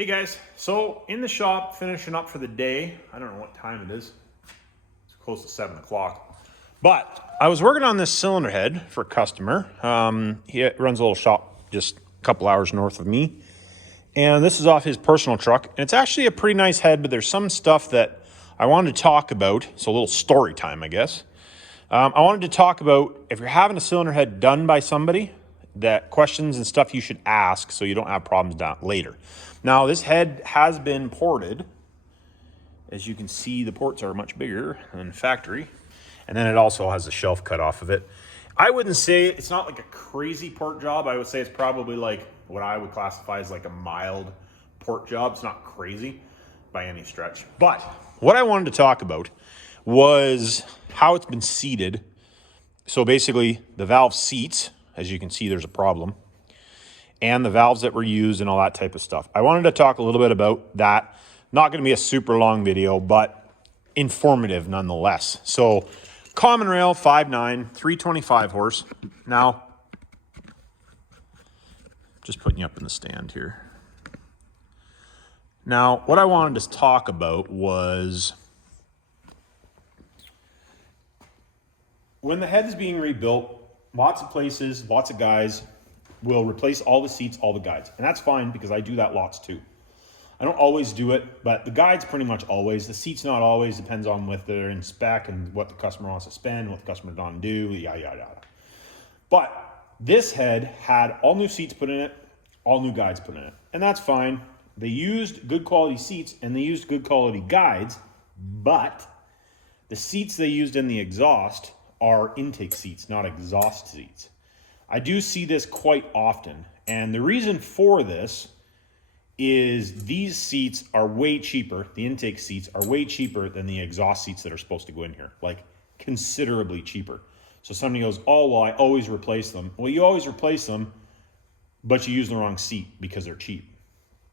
Hey guys, so in the shop finishing up for the day. I don't know what time it is. It's close to 7 o'clock. But I was working on this cylinder head for a customer. He runs a little shop just a couple hours north of me. And this is off his personal truck. And it's actually a pretty nice head, but there's some stuff that I wanted to talk about. So a little story time, I guess. I wanted to talk about if you're having a cylinder head done by somebody, that questions and stuff you should ask so you don't have problems down later. Now, this head has been ported. As you can see, the ports are much bigger than factory. And then it also has a shelf cut off of it. I wouldn't say it's not like a crazy port job. I would say it's probably like what I would classify as like a mild port job. It's not crazy by any stretch. But what I wanted to talk about was how it's been seated. So basically the valve seats, as you can see, there's a problem, and the valves that were used and all that type of stuff. I wanted to talk a little bit about that. Not going to be a super long video, but informative nonetheless. So common rail 5.9, 325 horse. Now, just putting you up in the stand here. Now, what I wanted to talk about was when the head is being rebuilt, lots of places, lots of guys will replace all the seats, all the guides. And that's fine because I do that lots too. I don't always do it, but the guides pretty much always. The seats not always, depends on what they're in spec and what the customer wants to spend, what the customer doesn't do, yada, yada, yada. But this head had all new seats put in it, all new guides put in it. And that's fine. They used good quality seats and they used good quality guides, but the seats they used in the exhaust are intake seats, not exhaust seats. I do see this quite often, and the reason for this is these seats are way cheaper, the intake seats are way cheaper than the exhaust seats that are supposed to go in here, like considerably cheaper. So somebody goes, oh, well, I always replace them. Well, you always replace them, but you use the wrong seat because they're cheap.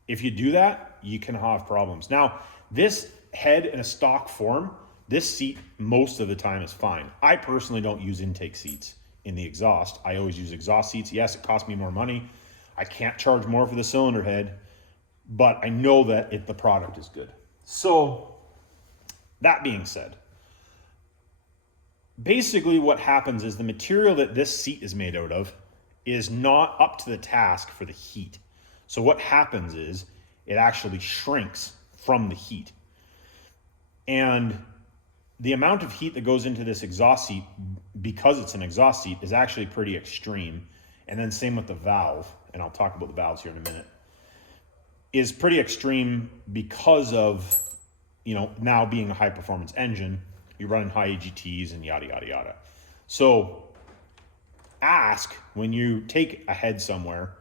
If you do that, you can have problems. Now, this head in a stock form, this seat most of the time is fine. I personally don't use intake seats in the exhaust. I always use exhaust seats. Yes, it costs me more money. I can't charge more for the cylinder head, but I know that the product is good. So that being said, basically what happens is the material that this seat is made out of is not up to the task for the heat. So what happens is it actually shrinks from the heat. And the amount of heat that goes into this exhaust seat, because it's an exhaust seat, is actually pretty extreme. And then same with the valve, and I'll talk about the valves here in a minute, is pretty extreme because of, now being a high performance engine, you're running high AGTs and yada, yada, yada. So ask when you take a head somewhere,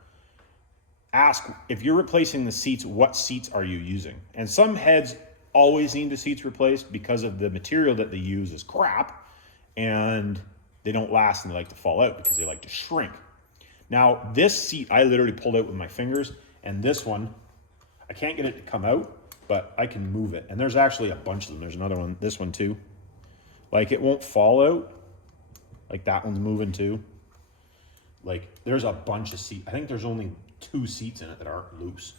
ask if you're replacing the seats, what seats are you using? And some heads always need the seats replaced because of the material that they use is crap and they don't last and they like to fall out because they like to shrink. Now, this seat I literally pulled out with my fingers, and this one, I can't get it to come out, but I can move it. And there's actually a bunch of them. There's another one, this one too. Like, it won't fall out. Like, that one's moving too. Like, there's a bunch of seats. I think there's only 2 seats in it that aren't loose.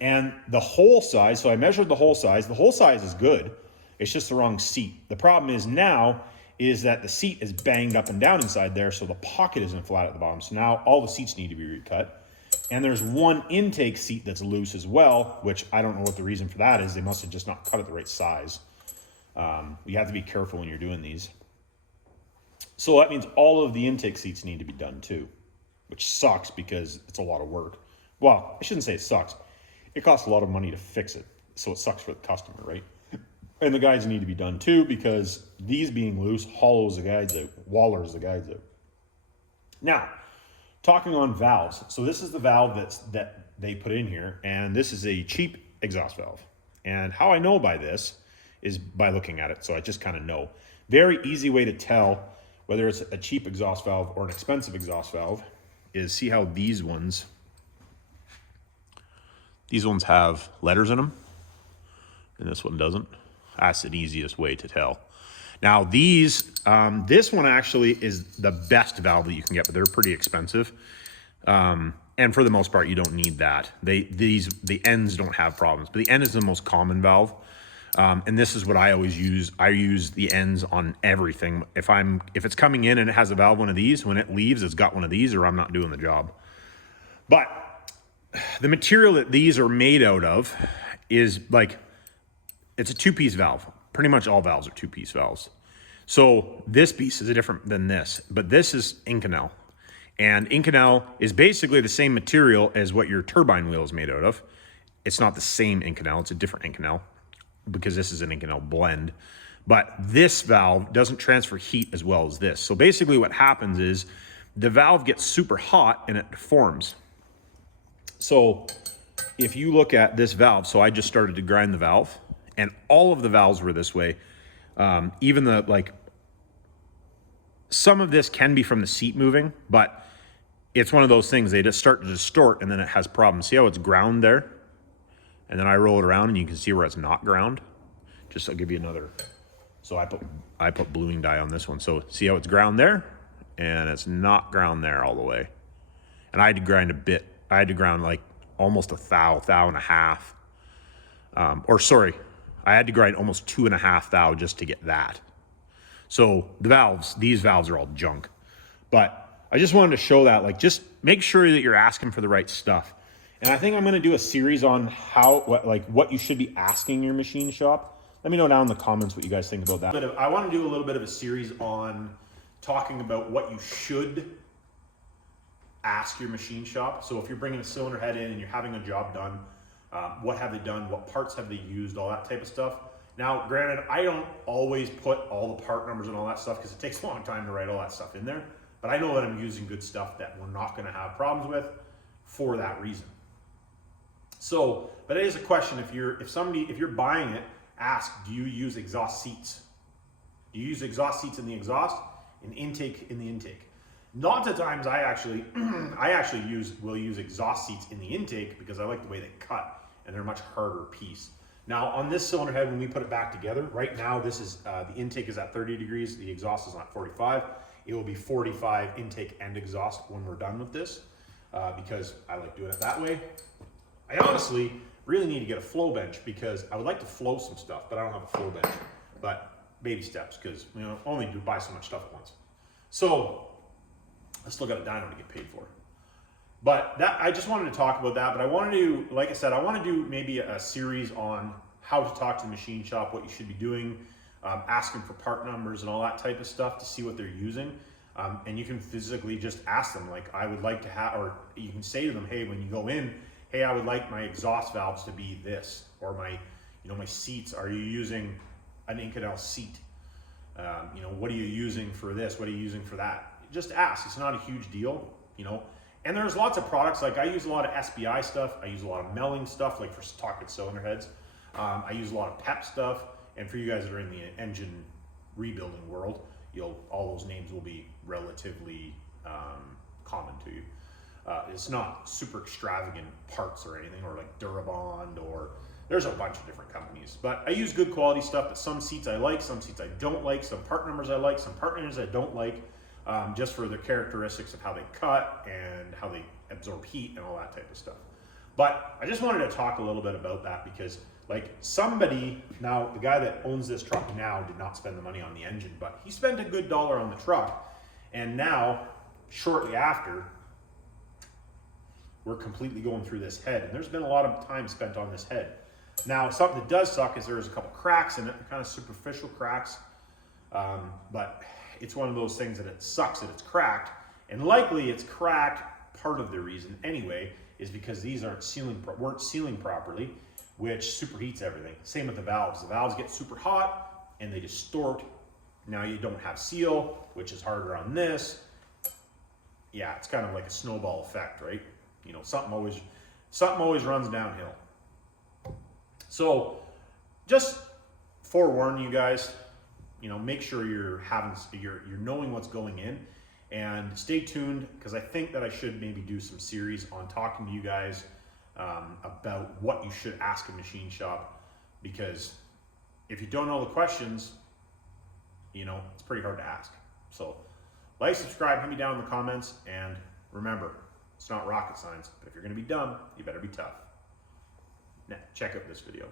And the hole size, so I measured the hole size. The hole size is good. It's just the wrong seat. The problem is now is that the seat is banged up and down inside there, so the pocket isn't flat at the bottom. So now all the seats need to be recut. And there's one intake seat that's loose as well, which I don't know what the reason for that is. They must have just not cut it the right size. You have to be careful when you're doing these. So that means all of the intake seats need to be done too, which sucks because it's a lot of work. Well, I shouldn't say it sucks. It costs a lot of money to fix it, so it sucks for the customer, right? And the guides need to be done too because these being loose hollows the guides out, wallers the guides out. Now, talking on valves. So this is the valve that they put in here, and this is a cheap exhaust valve. And how I know by this is by looking at it, so I just kind of know. Very easy way to tell whether it's a cheap exhaust valve or an expensive exhaust valve is see how these ones have letters in them, and this one doesn't. That's the easiest way to tell. Now these, this one actually is the best valve that you can get, but they're pretty expensive. And for the most part, you don't need that. The ends don't have problems, but the end is the most common valve. And this is what I always use. I use the ends on everything. If it's coming in and it has a valve, one of these, when it leaves, it's got one of these, or I'm not doing the job. But the material that these are made out of is like, it's a 2-piece valve. Pretty much all valves are 2-piece valves. So this piece is different than this, but this is Inconel. And Inconel is basically the same material as what your turbine wheel is made out of. It's not the same Inconel, it's a different Inconel, because this is an Inconel blend. But this valve doesn't transfer heat as well as this. So basically what happens is the valve gets super hot and it deforms. So if you look at this valve, so I just started to grind the valve, and all of the valves were this way. Even the, like, some of this can be from the seat moving, but it's one of those things, they just start to distort and then it has problems. See how it's ground there? And then I roll it around and you can see where it's not ground. Just, I'll give you another. So I put bluing dye on this one. So see how it's ground there? And it's not ground there all the way. And I had to grind a bit. I had to ground like almost a thou and a half. I had to grind almost 2.5 thou just to get that. So these valves are all junk. But I just wanted to show that, like, just make sure that you're asking for the right stuff. And I think I'm going to do a series on what you should be asking your machine shop. Let me know down in the comments what you guys think about that. But I want to do a little bit of a series on talking about what you should ask your machine shop. So if you're bringing a cylinder head in and you're having a job done, what have they done? What parts have they used? All that type of stuff. Now, granted, I don't always put all the part numbers and all that stuff because it takes a long time to write all that stuff in there. But I know that I'm using good stuff that we're not going to have problems with for that reason. So, but it is a question. If you're buying it, ask: do you use exhaust seats? Do you use exhaust seats in the exhaust and intake in the intake? Lots of times I actually will use exhaust seats in the intake because I like the way they cut and they're a much harder piece. Now on this cylinder head, when we put it back together, right now this is the intake is at 30 degrees, the exhaust is at 45. It will be 45 intake and exhaust when we're done with this because I like doing it that way. I honestly really need to get a flow bench because I would like to flow some stuff, but I don't have a flow bench. But baby steps, because only do buy so much stuff at once. So I still got a dyno to get paid for. But I just wanted to talk about that. But I wanted to, like I said, I want to do maybe a series on how to talk to the machine shop, what you should be doing, asking for part numbers and all that type of stuff to see what they're using. And you can physically just ask them, like, I would like to have, or you can say to them, hey, when you go in, hey, I would like my exhaust valves to be this, or my seats, are you using an Inconel seat? What are you using for this? What are you using for that? Just ask. It's not a huge deal, And there's lots of products. Like I use a lot of SBI stuff. I use a lot of Melling stuff, like for talking cylinder heads. I use a lot of PEP stuff. And for you guys that are in the engine rebuilding world, all those names will be relatively common to you. It's not super extravagant parts or anything, or like Durabond, or there's a bunch of different companies. But I use good quality stuff, but some seats I like, some seats I don't like, some part numbers I like, some part numbers I don't like, just for the characteristics of how they cut and how they absorb heat and all that type of stuff. But I just wanted to talk a little bit about that because like now the guy that owns this truck now did not spend the money on the engine, but he spent a good $1 on the truck. And now, shortly after, we're completely going through this head. And there's been a lot of time spent on this head. Now, something that does suck is there's a couple cracks in it, kind of superficial cracks. But it's one of those things that it sucks that it's cracked. And likely it's cracked, part of the reason anyway, is because these weren't sealing properly, which superheats everything. Same with the valves. The valves get super hot and they distort. Now you don't have seal, which is harder on this. Yeah, it's kind of like a snowball effect, right? Something always runs downhill. So just forewarn you guys, make sure you're knowing what's going in, and stay tuned because I think that I should maybe do some series on talking to you guys about what you should ask a machine shop, because if you don't know the questions, it's pretty hard to ask. So like, subscribe, hit me down in the comments, and remember, It's not rocket science, but if you're going to be dumb, you better be tough. Now, check out this video.